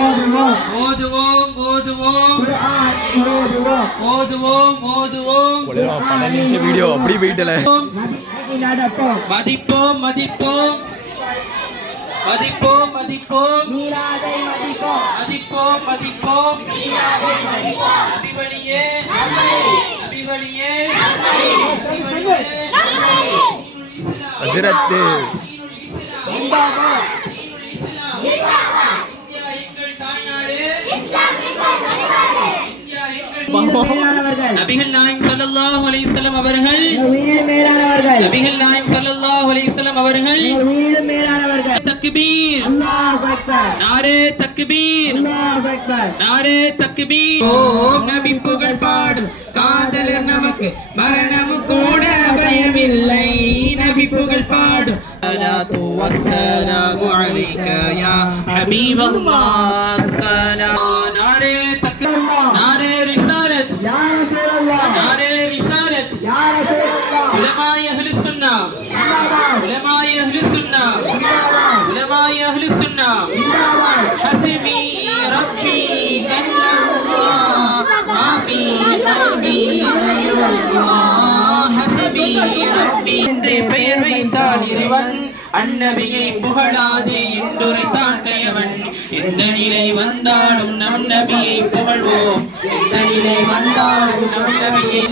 ஓதுவோம் ஓதுவோம் ஓதுவோம் ஓதுவோம் video அப்படி போயிட்டல. மதிப்போம் மதிப்போம் மதிப்போம் மதிப்போம் மதிப்போம் மதிப்போம் அபிவழியே அபிவழியே ஹஜ்ரத் நபிகள் நாயகம் ஸல்லல்லாஹு அலைஹி வஸல்லம் அவர்கள் நபிகள் நாயகம் ஸல்லல்லாஹு அலைஹி வஸல்லம் அவர்கள் தக்பீர் அல்லாஹு அக்பர் நாரே தக்பீர் அல்லாஹு அக்பர் நாரே தக்பீர் ஓம் நபி புகழ் பாடும் காதலர் நமக்கு மரணம் கூட பயமில்லை நபி புகழ் பாடும் ஸலாத்து வஸ்ஸலாமு அலைக யா ஹபீபல்லாஹ் ஸலாம் நாரே தக்பீர் நாரே ரிசாலத் யா ரசூலல்லாஹ் நாரே ரிசாலத் யா ரசூலல்லாஹ் உலமாய் அஹ்லுஸ் சுன்னah உலமாய் அஹ்லுஸ் சுன்னah உலமாய் அஹ்லுஸ் சுன்னah ஹஸ்பி ரப்பி அல்லாஹ் மாஃபி கல்பி அல்லாஹ் ஹஸ்பி ரப்பி என்று பெயர் வைத்தார் இறைவன் அன்னபியை புகழாதே என்றுரைத்தான் கயவன் எந்த நிலை வந்தாலும் நம் நபியை புகழ்வோம் எந்த நிலை வந்தாலும் நம் நபியை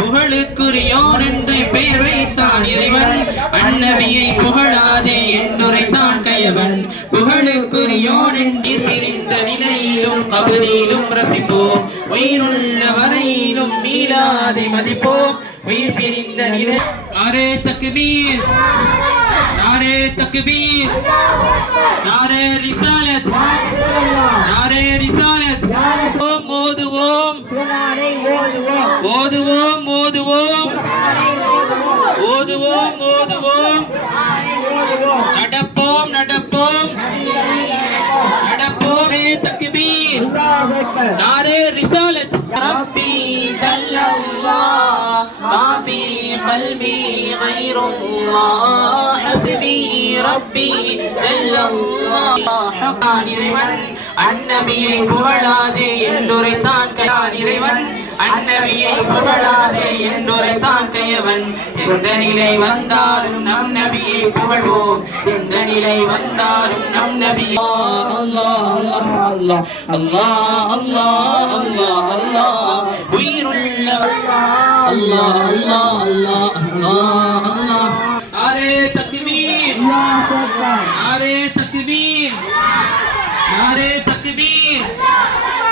புகழுக்குரியோன் என்று பெயர் வைத்தான் இறைவன் அன்னபியை புகழாதே என்றுரைத்தான் கயவன் புகழுக்குரியோன் என்று பிரிந்த நிலையிலும் கபரிலும் ரசிப்போம் உயிருள்ள வரையிலும் மீளாதே மதிப்போம் உயிர் பிரிந்த நிலை நாரே தக்பீர் नारे तकबीर नारे रिसालत नारे रिसालत ओम ओम ओम ओम நடப்போம் நடப்போம் நடப்போம் தக்பீர் नारे रिसालत रब्बी जल्लल्लाह माफी قلبي غير الله حسبي ربي جل الله حقان இறைவன் அன்னபியை புகழாதே என்றுரைத்தான் கயான் இறைவன் அன்னபியை புகழாதே என்றுரைத்தான் கயவன் எந்த நிலை வந்தாலும் நம் நபியை புகழ்வோம் எந்த நிலை வந்தாலும் நம் நபியை அல்லாஹ் அல்லாஹ் அல்லாஹ் அல்லாஹ் அல்லாஹ் அல்லாஹ் உயிருள்ள அல்லாஹ் அல்லாஹ் அல்லாஹ் அல்லாஹ் அல்லாஹ் நாரே தக்பீர் அல்லாஹ் அக்பர் நாரே தக்பீர் நாரே தக்பீர்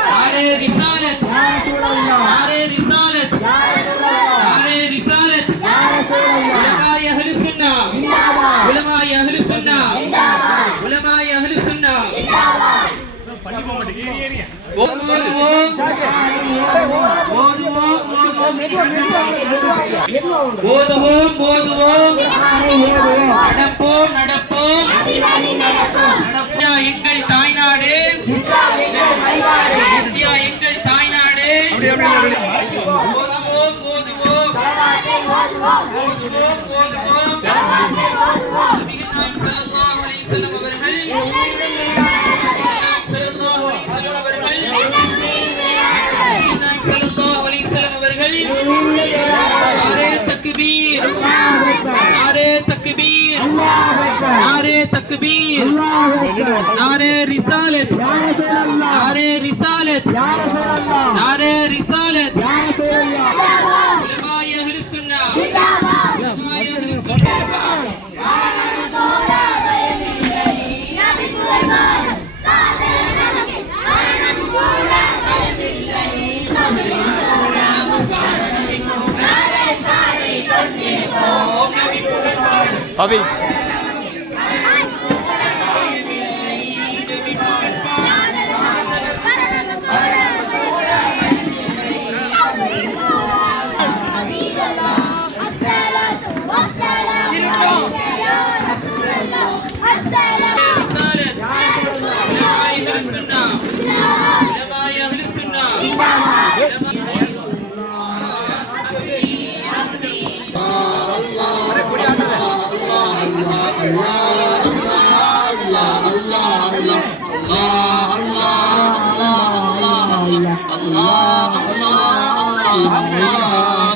நாரே ரிசாலத் யா ரசூலல்லாஹ் நாரே ரிசாலத் யா ரசூலல்லாஹ் நாரே ரிசாலத் யா ரசூலல்லாஹ் உலமாய் அஹ்லுஸ் சுன்னah ஜிந்தாபாத் உலமாய் அஹ்லுஸ் சுன்னah ஜிந்தாபாத் உலமாய் அஹ்லுஸ் சுன்னah ஜிந்தாபாத் ஓதுவோம் நடப்போம் நடப்போம் இந்தியா எங்கள் தாய்நாடு இந்தியா எங்கள் தாய்நாடு ஓதுவோம் ஓதுவோம் नारे तकबीर नारे तकबीर नारे तकबीर नारे रिसालत नारे रिसालत नारे रिसालत उलमाए अहले सुन्नाह उलमाए अहले सुन्नाह अभी Allah Allah Allah Allah Allah Allah Allah